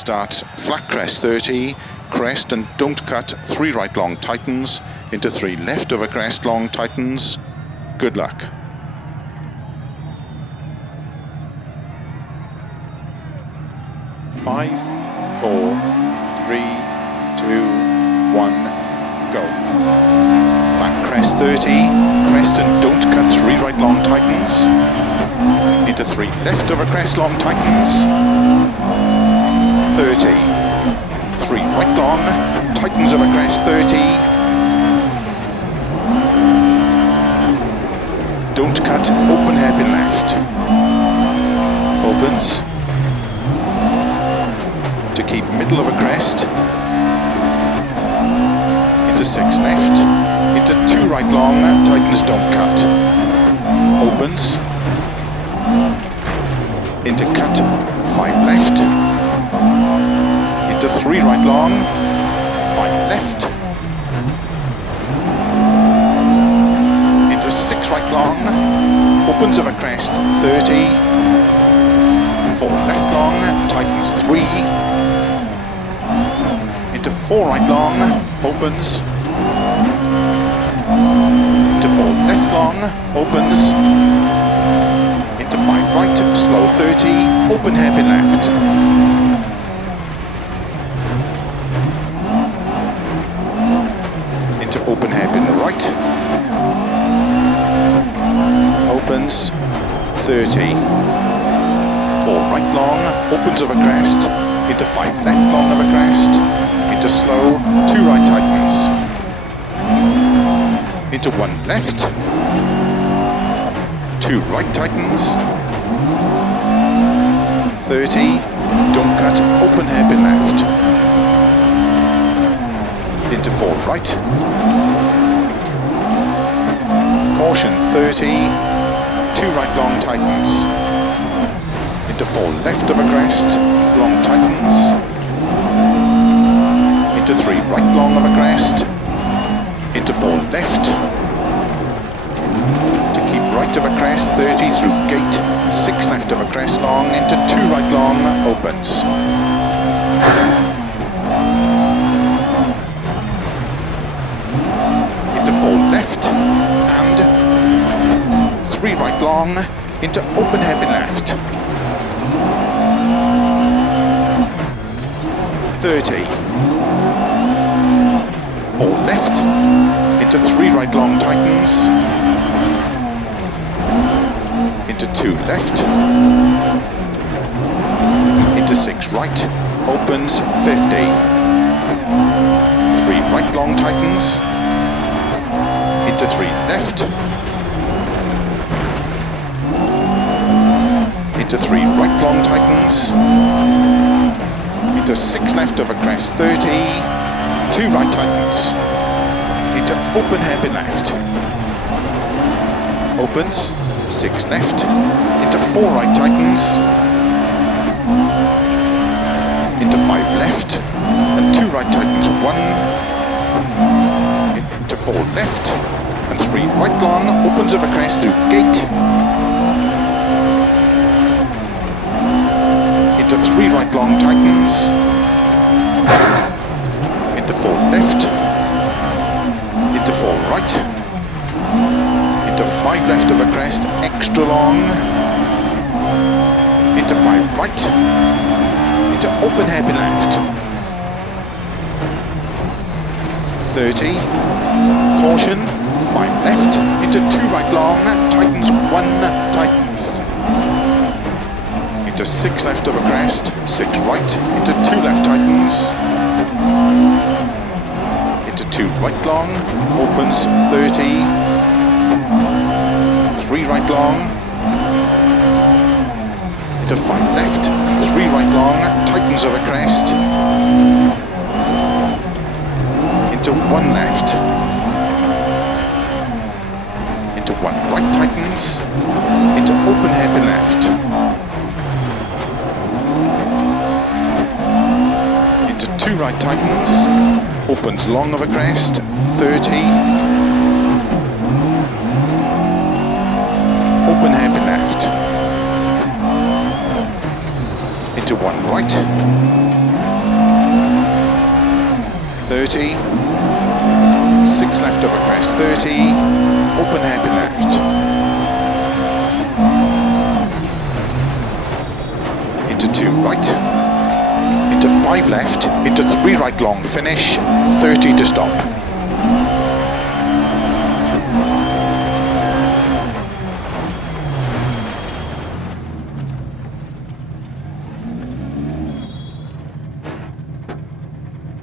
Starts flat crest 30, crest and don't cut, 3 right long tightens, into 3 left over crest long tightens. Good luck. Five, 4, 3, 2, 1, go. Flat crest 30, crest and don't cut, 3 right long tightens, into 3 left over crest long tightens, 30, 3 right long, tightens over crest 30, don't cut, open hairpin left, opens, to keep middle of a crest, into 6 left, into 2 right long, tightens don't cut, opens, into cut, 5 left, into 3 right long, 5 left, into 6 right long, opens over crest 30, 4 left long, tightens 3, into 4 right long, opens, into 4 left long, opens, into 5 right, slow 30, open hairpin left, into open hairpin right, opens, 30, 4 right long, opens over crest, into 5 left long over crest, into slow, 2 right tightens, into 1 left, 2 right tightens, 30, don't cut, open hairpin left, into 4 right, caution 30, 2 right long tightens, into 4 left over crest, long tightens, into 3 right long over crest, into 4 left, to keep right over crest 30 through gate, 6 left over crest long, into 2 right long, opens, into 4 left, and 3 right long, into open hairpin left, 30, 4 left, into 3 right long tightens, into 2 left, into 6 right, opens 50, 3 right long tightens, into 3 left, into 3 right long tightens, into 6 left over crest 30, 2 right tightens, into open hairpin left, opens, 6 left, into 4 right tightens, into 5 left, and 2 right tightens 1, into 4 left, and 3 right long, opens over crest through gate, into 3 right long tightens, into 4 left, into 4 right, into 5 left over crest, extra long, into 5 right, into open hairpin left, 30, caution, 5 left, into 2 right long, tightens 1, tightens, into 6 left over crest, 6 right, into 2 left tightens, into 2 right long, opens 30, 3 right long, into 5 left, and 3 right long, tightens over crest, into 1 left, into 1 right tightens, into open hairpin left, into 2 right tightens, opens long of a crest, 30, open hairpin left, into 1 right, 30, 6 left over crest 30, open hairpin left, into 2 right, into 5 left, into 3 right long, finish, 30 to stop.